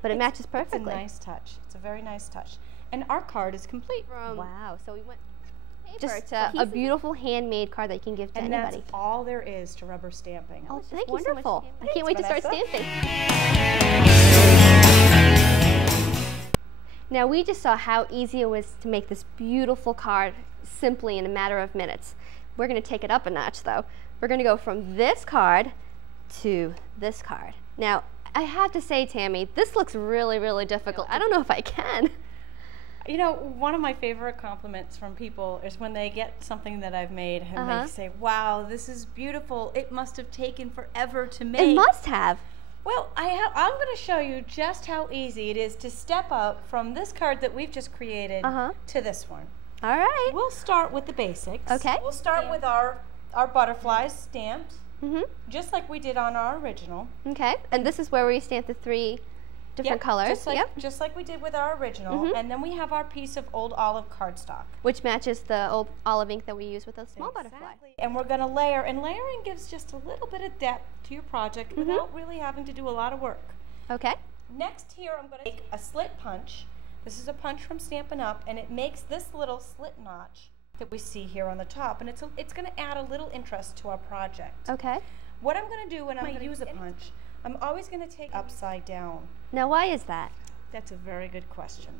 But it matches perfectly. It's a nice touch. It's a very nice touch. And our card is complete. Wow, so we went paper to a beautiful handmade card that you can give to anybody. And that's all there is to rubber stamping. Oh, thank you so much. I can't wait to start stamping. Now we just saw how easy it was to make this beautiful card simply in a matter of minutes. We're going to take it up a notch though. We're going to go from this card to this card. Now I have to say, Tammy, this looks really, really difficult. I don't know if I can. You know, one of my favorite compliments from people is when they get something that I've made and they say, wow, this is beautiful. It must have taken forever to make. It must have. Well, I'm going to show you just how easy it is to step up from this card that we've just created to this one. All right. We'll start with the basics. Okay. We'll start with our butterflies stamped, just like we did on our original. Okay. And this is where we stamp the 3 different colors. Just like we did with our original. And then we have our piece of old olive cardstock, which matches the old olive ink that we use with a small butterfly. And we're going to layer, and layering gives just a little bit of depth to your project without really having to do a lot of work. Okay. Next here, I'm going to take a slit punch. This is a punch from Stampin' Up, and it makes this little slit notch that we see here on the top, and it's going to add a little interest to our project. Okay. What I'm going to do when I use a punch, I'm always going to take upside down. Now, why is that? That's a very good question.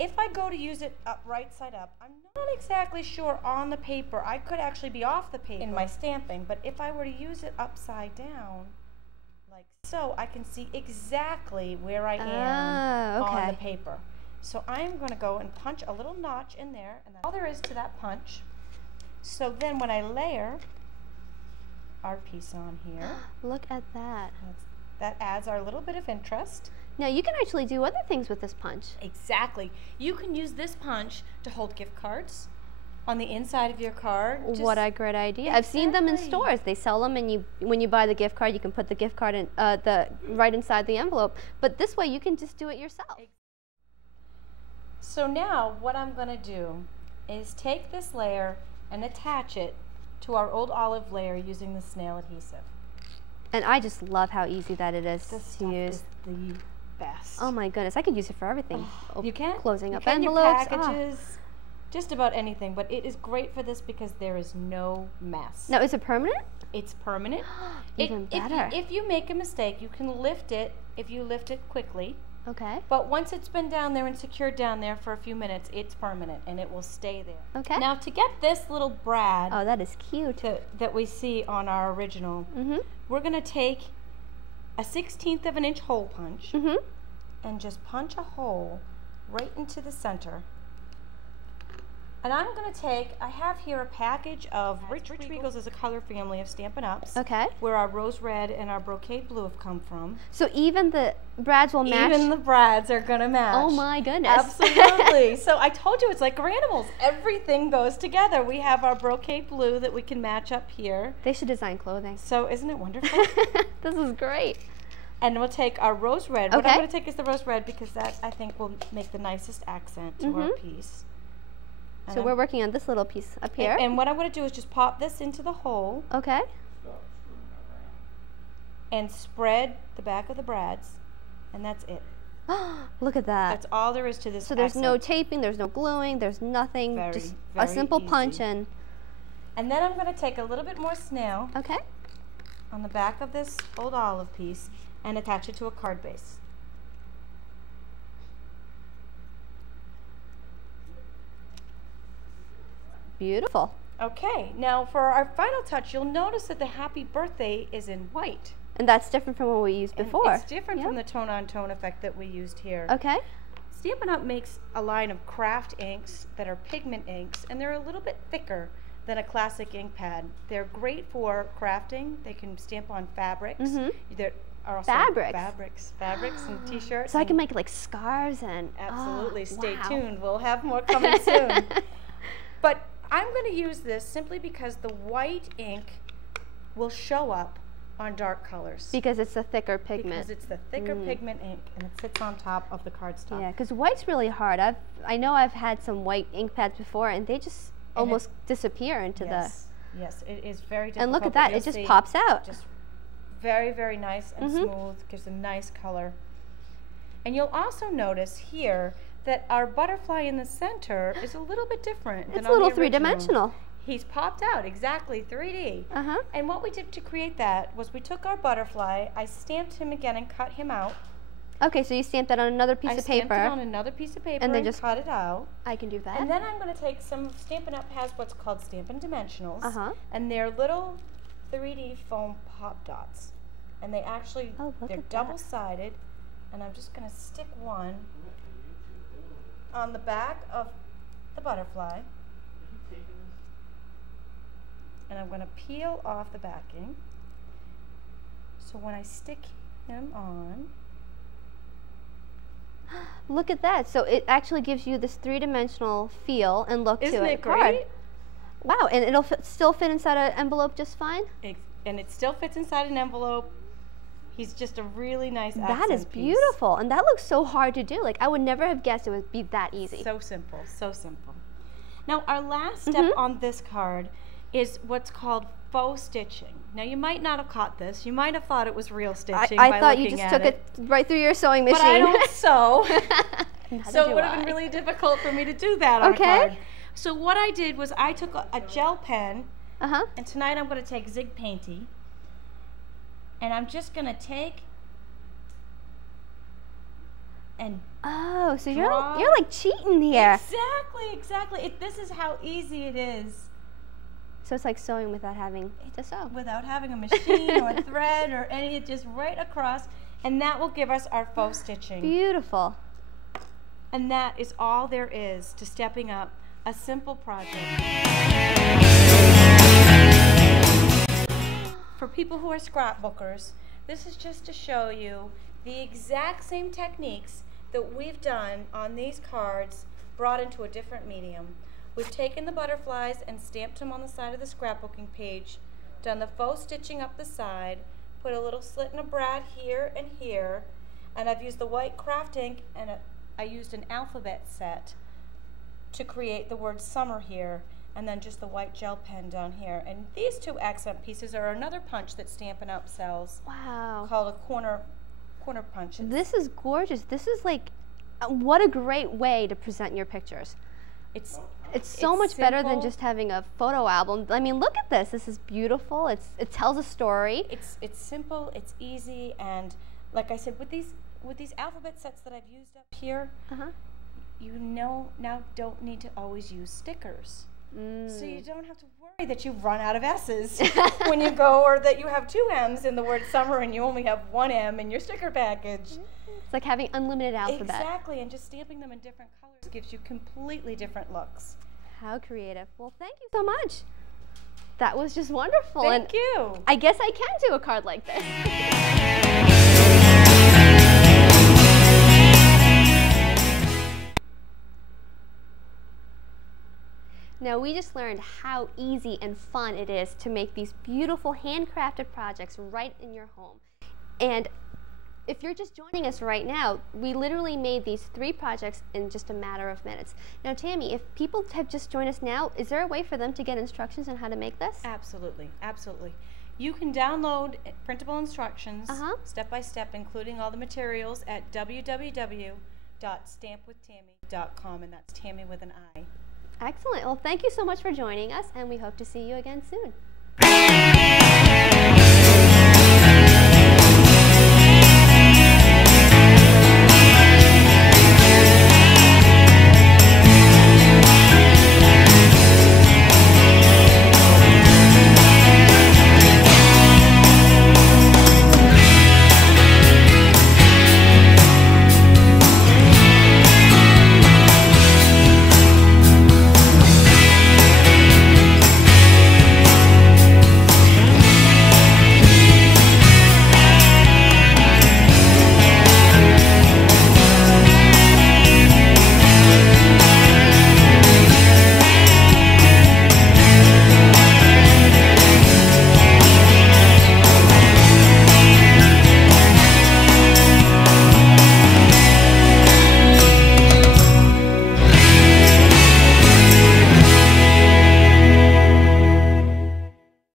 If I go to use it right side up, I'm not exactly sure on the paper. I could actually be off the paper in my stamping, but if I were to use it upside down, like so, I can see exactly where I am on the paper. So I'm going to go and punch a little notch in there, and that's all there is to that punch. So then when I layer our piece on here, look at that. That adds our little bit of interest. Now you can actually do other things with this punch. Exactly. You can use this punch to hold gift cards on the inside of your card. What a great idea. Exactly. I've seen them in stores. They sell them, and when you buy the gift card, you can put the gift card in right inside the envelope. But this way you can just do it yourself. So now what I'm going to do is take this layer and attach it to our old olive layer using the snail adhesive. And I just love how easy that it is to use. Is the best. Oh my goodness, I could use it for everything. You can. Closing up envelopes. Packages, just about anything. But it is great for this because there is no mess. Now, is it permanent? It's permanent. Even better. If you make a mistake, you can lift it if you lift it quickly. Okay. But once it's been down there and secured down there for a few minutes, it's permanent and it will stay there. Okay. Now to get this little brad, oh, that is cute, that we see on our original, we're going to take a 1/16 of an inch hole punch and just punch a hole right into the center. And I'm going to take, I have here a package of Rich Regals is a color family of Stampin' Ups. Okay. Where our rose red and our brocade blue have come from. So even the brads will match? Even the brads are going to match. Oh my goodness. Absolutely. So I told you it's like animals. Everything goes together. We have our brocade blue that we can match up here. They should design clothing. So isn't it wonderful? This is great. And we'll take our rose red. What I'm going to take is the rose red because that I think will make the nicest accent to our piece. So we're working on this little piece up here. And what I'm going to do is just pop this into the hole. Okay. And spread the back of the brads. And that's it. Look at that. That's all there is to this. So there's no taping, there's no gluing, there's nothing. Just a simple punch in. And then I'm going to take a little bit more snail. Okay. On the back of this old olive piece and attach it to a card base. Beautiful. Okay, now for our final touch, you'll notice that the happy birthday is in white. And that's different from what we used before. It's different from the tone-on-tone effect that we used here. Okay. Stampin' Up! Makes a line of craft inks that are pigment inks, and they're a little bit thicker than a classic ink pad. They're great for crafting. They can stamp on fabrics. There are also fabrics and t-shirts. So I can make like scarves and... Absolutely. Stay tuned. We'll have more coming soon. But I'm going to use this simply because the white ink will show up on dark colors. Because it's a thicker pigment. Because it's the thicker pigment ink and it sits on top of the cardstock. Yeah, because white's really hard. I know I've had some white ink pads before and they just almost disappear into the... Yes, it is very difficult. And look at that, it just pops out. Just very, very nice and smooth, gives a nice color. And you'll also notice here that our butterfly in the center is a little bit different than It's on a little the original. three-dimensional. He's popped out, exactly 3D. And what we did to create that was we took our butterfly, I stamped him again and cut him out. Okay, so you stamped that on another piece of paper. I stamped it on another piece of paper and then just cut it out. I can do that. And then I'm going to take some, Stampin' Up! Has what's called Stampin' Dimensionals. And they're little 3D foam pop dots. And they actually, they're double-sided. And I'm just going to stick one on the back of the butterfly. And I'm going to peel off the backing. So when I stick him on, look at that. So it actually gives you this three-dimensional feel and look to it. Isn't it great? Wow, and it'll still fit inside an envelope just fine? And it still fits inside an envelope. He's just a really nice accent That is beautiful, and that looks so hard to do. Like, I would never have guessed it would be that easy. So simple, so simple. Now, our last step on this card is what's called faux stitching. Now, you might not have caught this. You might have thought it was real stitching by I thought looking you just at took it right through your sewing machine. But I don't sew. So it would have I. been really difficult for me to do that on a card. So what I did was I took a gel pen, and tonight I'm going to take Zig Painty, and I'm just going to take and so you're like cheating here. Exactly. This is how easy it is. So it's like sewing without having to sew. Without having a machine or a thread or any, just right across, and that will give us our faux stitching. Beautiful. And that is all there is to stepping up a simple project. For people who are scrapbookers, this is just to show you the exact same techniques that we've done on these cards brought into a different medium. We've taken the butterflies and stamped them on the side of the scrapbooking page, done the faux stitching up the side, put a little slit and a brad here and here, and I've used the white craft ink, and I used an alphabet set to create the word summer here, and then just the white gel pen down here. And these two accent pieces are another punch that Stampin' Up! Sells. Wow. Called a corner punches. This is gorgeous. This is like, what a great way to present your pictures. It's so much better than just having a photo album. I mean, look at this. This is beautiful. It tells a story. It's simple. It's easy, and like I said, with these alphabet sets that I've used up here, you now don't need to always use stickers. So you don't have to worry that you run out of S's when you go, or that you have 2 M's in the word summer and you only have 1 M in your sticker package. It's like having unlimited alphabet. Exactly, and just stamping them in different colors gives you completely different looks. How creative. Well, thank you so much. That was just wonderful. Thank you. I guess I can do a card like this. Now, we just learned how easy and fun it is to make these beautiful handcrafted projects right in your home. And if you're just joining us right now, we literally made these 3 projects in just a matter of minutes. Now, Tammy, if people have just joined us now, is there a way for them to get instructions on how to make this? Absolutely, absolutely. You can download printable instructions, step by step, including all the materials at www.stampwithtami.com, and that's Tami with an I. Excellent. Well, thank you so much for joining us, and we hope to see you again soon.